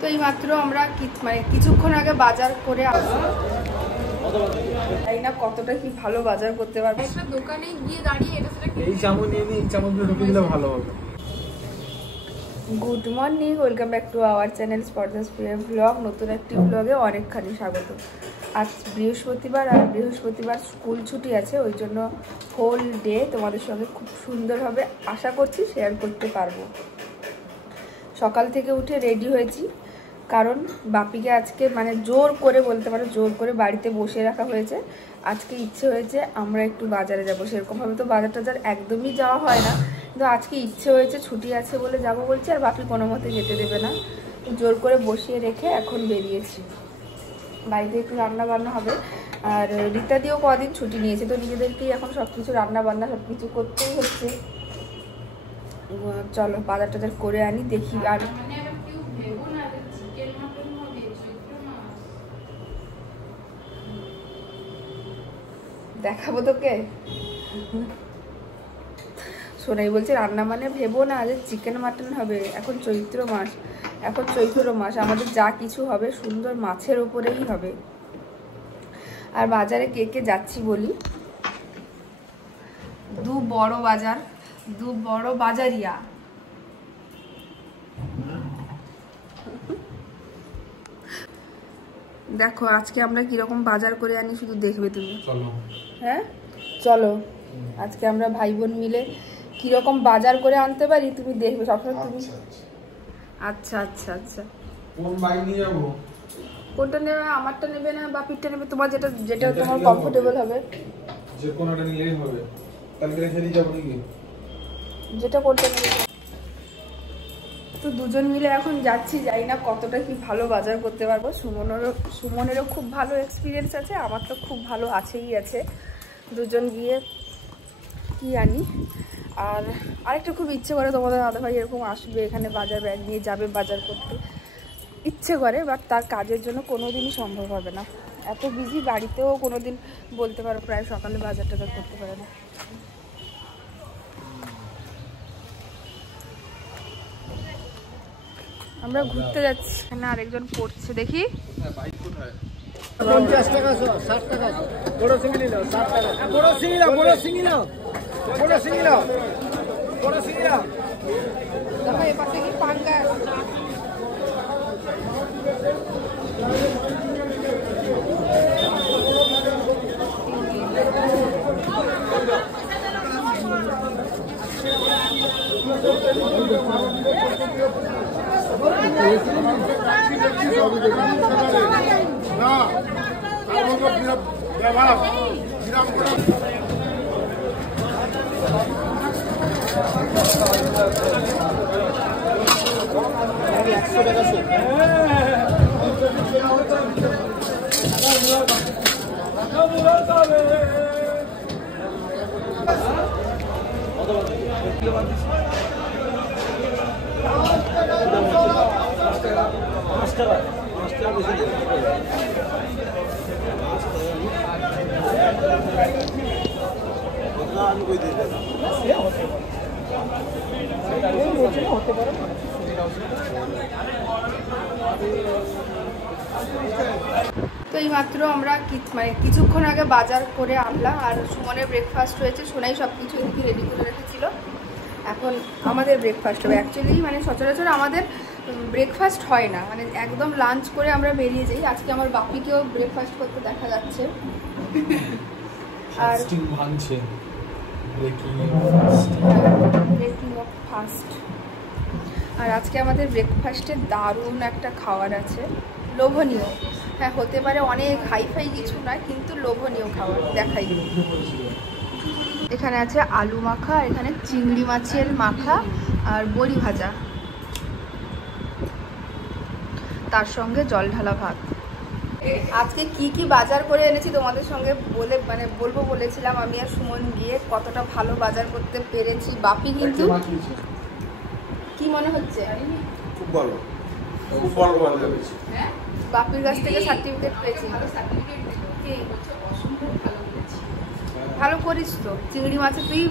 তো এই মাত্র আমরা কিছুক্ষণ আগে বাজার করে আসলাম। তাই না কতটা কি ভালো বাজার করতে পারবে। একটা দোকানে গিয়ে দাঁড়িয়ে এটা সেটা এই চামচ নিয়ে এই চামচগুলো ঢুকে দিলে ভালো হবে। Good morning, welcome back to our channel স্পর্ধাস প্রিয় ব্লগ। নতুন একটি ব্লগে অনেকখানি স্বাগত। আজ বৃহস্পতিবার, আর বৃহস্পতিবার স্কুল ছুটি আছে, ওই জন্য হোল ডে তোমাদের সঙ্গে খুব সুন্দরভাবে আশা করছি শেয়ার করতে পারবো। সকাল থেকে উঠে রেডি হয়েছি, কারণ বাপিকে আজকে জোর করে বলতে পারো, জোর করে বাড়িতে বসে রাখা হয়েছে। আজকে ইচ্ছে হয়েছে আমরা একটু বাজারে যাব। সেরকমভাবে তো বাজার টাজার একদমই যাওয়া হয় না, কিন্তু আজকে ইচ্ছে হয়েছে, ছুটি আছে বলে যাব বলছি। আর বাপি কোনো মতে যেতে দেবে না, জোর করে বসিয়ে রেখে এখন বেরিয়েছি। বাড়িতে একটু রান্না বান্না হবে, আর রীতাদিও কদিন ছুটি নিয়েছে, তো নিজেদেরকেই এখন সব কিছু রান্না বান্না সব কিছু করতেই হচ্ছে। চলো বাজার টাজার করে আনি, দেখি। আর দেখাবো তোকে। সোনাই বলছে রান্না ভেবো না, যে চিকেন মাটন হবে। এখন চৈত্র মাস, আমাদের যা কিছু হবে সুন্দর মাছের উপরেই হবে। আর বাজারে কে কে যাচ্ছি বলি। দু বড় বাজারিয়া। দেখো আজকে আমরা কিরকম বাজার করে আনি, শুধু দেখবে তুমি। হ্যাঁ চলো, আজকে আমরা ভাই বোন মিলে কিরকম বাজার করে আনতে পারি তুমি দেখবে সবসময়। তুমি আচ্ছা আচ্ছা আচ্ছা, কোন বাইক নিয়ে যাবো? কোনটা নেবে? আমারটা নেবে না বাপিরটা নেবে? তোমার যেটা তোমার কমফোর্টেবল হবে, যে কোনটা নিলেই হবে। কালকে রেখে দিয়ে যাবো নাকি? যেটা করতে নেবে। তো দুজন মিলে এখন যাচ্ছি, জানি না কতটা কি ভালো বাজার করতে পারবো। সুমনেরও খুব ভালো এক্সপিরিয়েন্স আছে, আমার তো খুব ভালো আছে। দুজন গিয়ে কি আনি। আর আরেকটা খুব ইচ্ছে করে, তোমাদের দাদা ভাই এরকম আসবে এখানে, বাজার ব্যাগ নিয়ে যাবে বাজার করতে, ইচ্ছে করে। বাট তার কাজের জন্য কোনোদিনই সম্ভব হবে না, এত বিজি। বাড়িতেও কোনোদিন বলতে পারো প্রায় সকালে বাজার টাজার করতে পারে না। আমরা ঘুরতে যাচ্ছি, এখানে আরেকজন পড়ছে, দেখি। 50 টাকা 60 টাকা বড় সিঙ্গি নিল 60 টাকা। বড় সিঙ্গি নাও দেখো এ পাশে কি পাঙ্গা। তো এই মাত্র আমরা কিছুক্ষণ আগে বাজার করে আনলাম, আর সুমনের ব্রেকফাস্ট হয়েছে। সোনাই সব কিছু এদিকে রেডি করে রেখেছিল। এখন আমাদের ব্রেকফাস্ট হবে। অ্যাকচুয়ালি সচরাচর আমাদের ব্রেকফাস্ট হয় না, একদম লাঞ্চ করে আমরা বেরিয়ে যাই। আজকে আমার বাপিকেও ব্রেকফাস্ট করতে দেখা যাচ্ছে। আর ব্রেকিং অফ ফাস্ট। আর আজকে আমাদের ব্রেকফাস্টে দারুণ একটা খাবার আছে, লোভনীয়। হ্যাঁ হতে পারে অনেক হাইফাই কিছু না, কিন্তু লোভনীয় খাবার দেখাই। এখানে আছে আলু মাখা, এখানে চিংড়ি মাছের মাখা আর বড়ি ভাজা, তার সঙ্গে জল ঢালা ভাত। আজকে কি কি বাজার করে এনেছি তোমাদের সঙ্গে বলবো বলেছিলাম আমি আর সুমন গিয়ে, কতটা ভালো বাজার করতে পেরেছি। বাপি কিন্তু কি মনে হচ্ছে? খুব ভালো, খুব ভালো বাজার হয়েছে। বাপির কাছ থেকে সার্টিফিকেট পেয়েছি। ভালো করিস তো চিংড়ি মাছে। তুই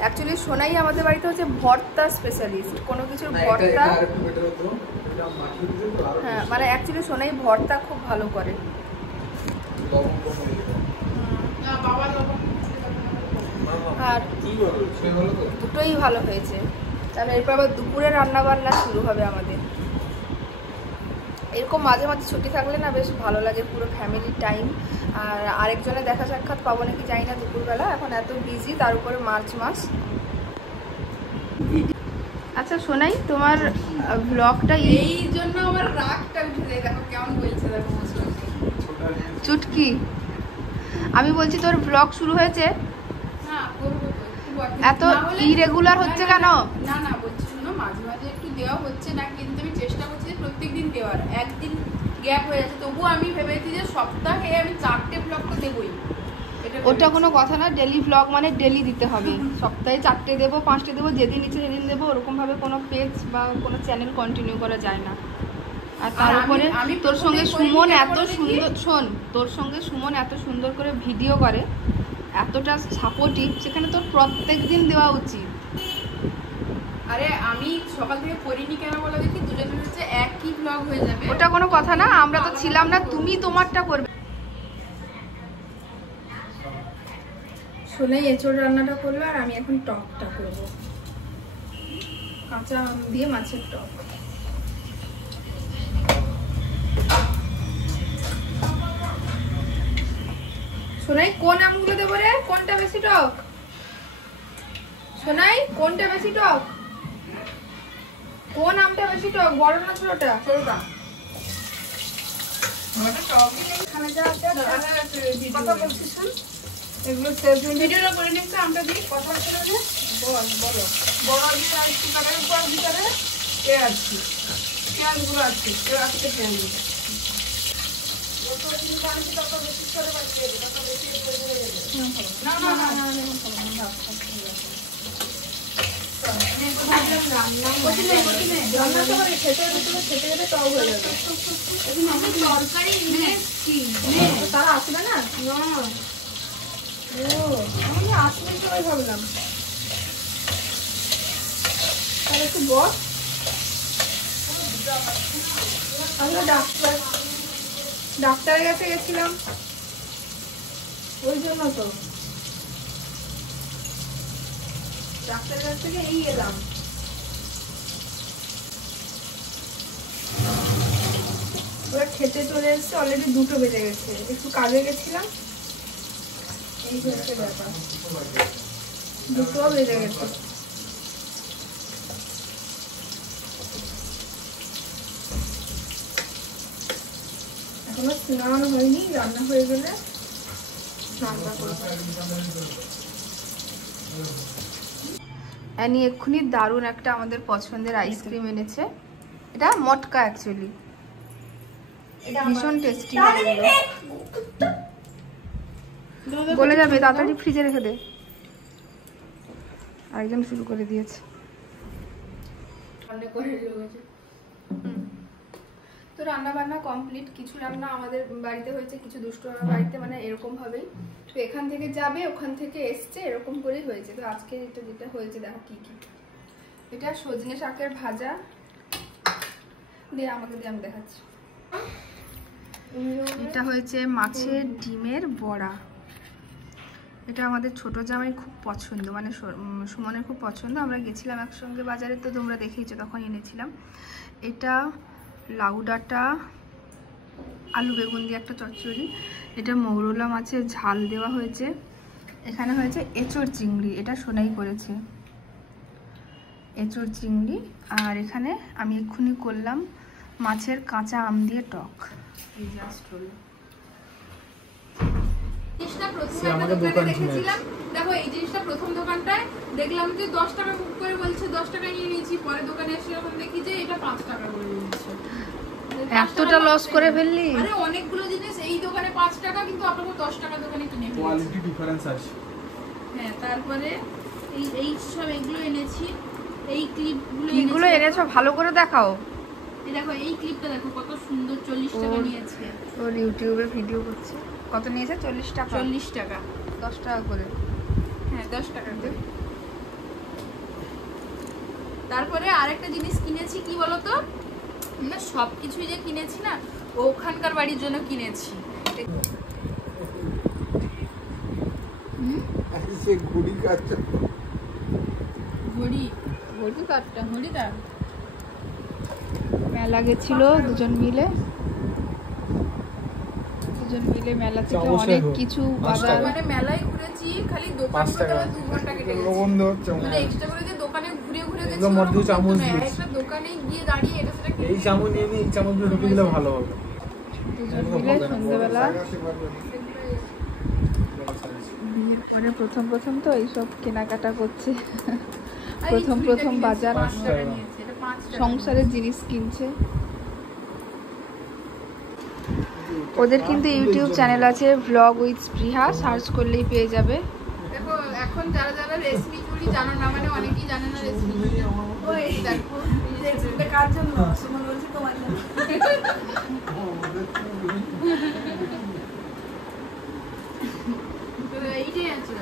অ্যাকচুয়ালি সোনাই আমাদের বাড়িতে হচ্ছে ভর্তা স্পেশালিস্ট, কোনো কিছুর ভর্তা। হ্যাঁ মানে অ্যাকচুয়ালি সোনাই ভর্তা খুব ভালো করে। আর দুটোই ভালো হয়েছে। তাহলে এরপর আবার দুপুরে রান্না বান্না শুরু হবে আমাদের। এরকম মাঝে মাঝে ছুটি থাকলে না বেশ ভালো লাগে, পুরো ফ্যামিলি টাইম। আর আরেকজনের দেখা সাক্ষাৎ পাবো নাকি জানি না দুপুরবেলা, এখন এত বিজি, তার উপরে মার্চ মাস। আচ্ছা সোনাই, তোমার ব্লগটা এই জন্য আমার রাগটা উঠে যায়, দেখো কেমন বলছে, দেখো চুটকি। আমি বলছি তোর ব্লগ শুরু হয়েছে, না করবো তো এত ইরেগুলার হচ্ছে কেন? না না বলছি শোনো, মাঝে মাঝে একটু দেওয়া হচ্ছে না, কিন্তু আমি চেষ্টা করছি যে প্রত্যেকদিন দেওয়ার। একদিন গ্যাপ হয়ে যাচ্ছে, তবুও আমি ভেবেছি যে সপ্তাহে আমি 4টে ব্লগ তো দেবই। ওটা কোনো কথা না, ডেলি ব্লগ মানে ডেলি দিতে হবে। সপ্তাহে 4টে দেবো, 5টে দেবো, যেদিন ইচ্ছে সেদিন দেবো। ওরকমভাবে কোনো পেজ বা কোনো চ্যানেল কন্টিনিউ করা যায় না। আর তার উপরে তোর সঙ্গে সুমন এত সুন্দর, শোন, তোর সঙ্গে সুমন এত সুন্দর করে ভিডিও করে, এতটা সাপোর্টিভ, সেখানে তোর প্রত্যেক দিন দেওয়া উচিত। আরে আমি সকাল থেকে করিনি কেন বলো দেখি, দুজনের হচ্ছে একই ব্লগ হয়ে যাবে। ওটা কোনো কথা না, আমরা তো ছিলাম না, তুমি তোমারটা করবে। সোনাই এঁচোড় রান্নাটা করবে, আর আমি এখন টকটা করবো, কাঁচা আম দিয়ে মাছের টক। সোনাই কোন আমগুলো দেবো রে? কোনটা বেশি টক? সোনাই কোনটা বেশি টক? কোন আমটা বেশি টক, বড় না ছোটটা? ছোটটা। এখানে যা আছে কথা বলছিস শোন, এগুলো ভিডিওটা করে নিচ্ছে। আমরা দিই কথা বলতে বল, বলো। বড় দিয়ে আসছি কাটার উপর ভিতরে এ আসছি, পেঁয়াজগুলো আসছি, আসতে পেঁয়াজ না না না না তারা আসবে না, আমি আসবে সবাই ভাবলাম। তাহলে একটু বস, আমরা ডাক্তারের কাছে গেছিলাম, ওই জন্য তো ডাক্তারের কাছ থেকে এই এলাম। ওরা খেতে চলে এসছে, অলরেডি 2টো বেজে গেছে, একটু কাজে গেছিলাম, এই হচ্ছে ব্যাপার, 2টো বেজে গেছে। এখনো স্নান হয়নি, রান্না হয়ে গেলে স্নানটা করবো। অ্যানি এক্ষুনি দারুণ একটা আমাদের পছন্দের আইসক্রিম এনেছে, এটা মটকা অ্যাকচুয়ালি, ভীষণ টেস্টি। বলে যাবে, তাড়াতাড়ি ফ্রিজে রেখে দে। আরেকজন শুরু করে দিয়েছে। তো রান্না বান্না কমপ্লিট, কিছু রান্না আমাদের বাড়িতে হয়েছে, কিছু দুষ্টু বাড়িতে, মানে এরকম ভাবেই। তো এখান থেকে যাবে, ওখান থেকে এসছে, এরকম করেই হয়েছে। তো আজকে এটা যেটা হয়েছে দেখো কি কি, এটা সজনে শাকের ভাজা দিয়ে, আমাকে দিয়ে আমি দেখাচ্ছি। এটা হয়েছে মাছের ডিমের বড়া, এটা আমাদের ছোট জামাই খুব পছন্দ, মানে সুমনের খুব পছন্দ। আমরা গেছিলাম একসঙ্গে বাজারে, তো তোমরা দেখেইছো, তখন এনেছিলাম। এটা লাউ ডাঁটা আলু বেগুন দিয়ে একটা চচ্চড়ি, এটা মৌরলা মাছের ঝাল দেওয়া হয়েছে। এখানে হয়েছে এঁচোড় চিংড়ি, এটা সোনাই করেছে, এঁচোড় চিংড়ি। আর এখানে আমি এক্ষুনি করলাম মাছের কাঁচা আম দিয়ে টক। এই জাস্ট হলো। দেখো এই জিনিসটা প্রথম দোকানটায় দেখলাম যে 10 টাকা বুক করে বলছে, 10 টাকা নিয়ে নিয়েছি। পরে দোকানে এসে যখন দেখি যে এটা 5 টাকা করে নিচ্ছে। এতটা লস করে ফেললি? আরে অনেকগুলো জিনিস এই দোকানে 5 টাকা, কিন্তু আপনারা 10 টাকা দোকানে কিনে ফেলেছি। কোয়ালিটি ডিফারেন্স আছে। হ্যাঁ, তারপরে এই সব এগুলো এনেছি, এই ক্লিপগুলো এনেছো, ভালো করে দেখাও। এই দেখো এই ক্লিপটা দেখো কত সুন্দর, 40 টাকা নিয়েছে। ওর ইউটিউবে ভিডিও করছে। কত নিয়েছে? 40 টাকা। 40 টাকা, 10 টাকা করে। হ্যাঁ 10 টাকা করে। তারপরে আরেকটা জিনিস কিনেছি, কি বলতো, না সব কিছুই যে কিনেছি না ওখানকার বাড়ির জন্য কিনেছি। ঘড়ি কাটটা মেলা গেছিল দুজন মিলে মেলা থেকে অনেক কিছু বাজার। মানে মেলায় ঘুরেছি খালি দোকানগুলোতে 2 ঘন্টা কেটে গেছে। বন্ধ হচ্ছে মানে এক্সট্রা করে যে দোকানে ঘুরে ঘুরে গেছি একদম মধ্যে চামচ একটা দিয়েছি। দোকানে গিয়ে দাঁড়িয়ে এটা সেটা কিনে এই চামচ নিয়ে এই চামচগুলো ঢুকে দিলে ভালো হবে। দুজন মিলে সন্ধ্যেবেলা বিয়ের পরে প্রথম তো এইসব কেনাকাটা করছে। আর এই প্রথম চুড়িটা কিনেছি, বাজার 5 টাকা নিয়েছে, এটা 5 টাকা। সংসারের জিনিস কিনছে। ওদের কিন্তু ইউটিউব চ্যানেল আছে ভ্লগ উইথ স্পৃহা, সার্চ করলেই পেয়ে যাবে। দেখো এখন যারা যারা রেশমি চুড়ি জানো না মানে অনেকেই জানে না রেশমি চুড়ি। ওই দেখো এটা কার জন্য? সুমন বলছে তোমার জন্য। তো এইটাই আছে।